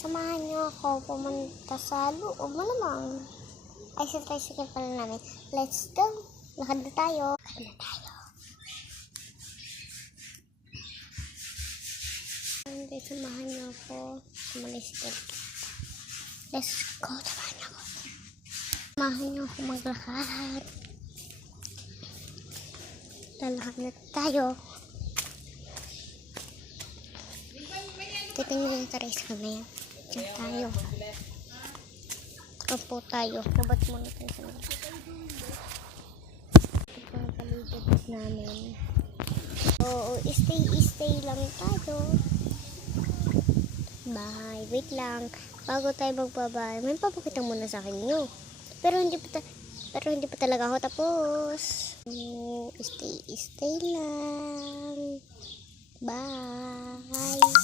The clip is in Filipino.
Samahan niyo ako pumunta sa loob malamang. Ay, sa tricycle pala namin. Let's go. Lakad na tayo. Lakad na tayo. Hindi, samahan niyo ako sa tricycle. Let's go. Samahan niyo ako. Samahan niyo ako maglakad. Lalakad na tayo. Titingin yung tricycle na yan. Diyan tayo. Opo tayo. Hubat muna tayo sa mga. Ito ang paligid namin. Oo, stay lang tayo. Bye. Wait lang. Bago tayo magbabahay, may papakita muna sa akin nyo. Pero hindi pa talaga ako tapos. Stay lang. Bye.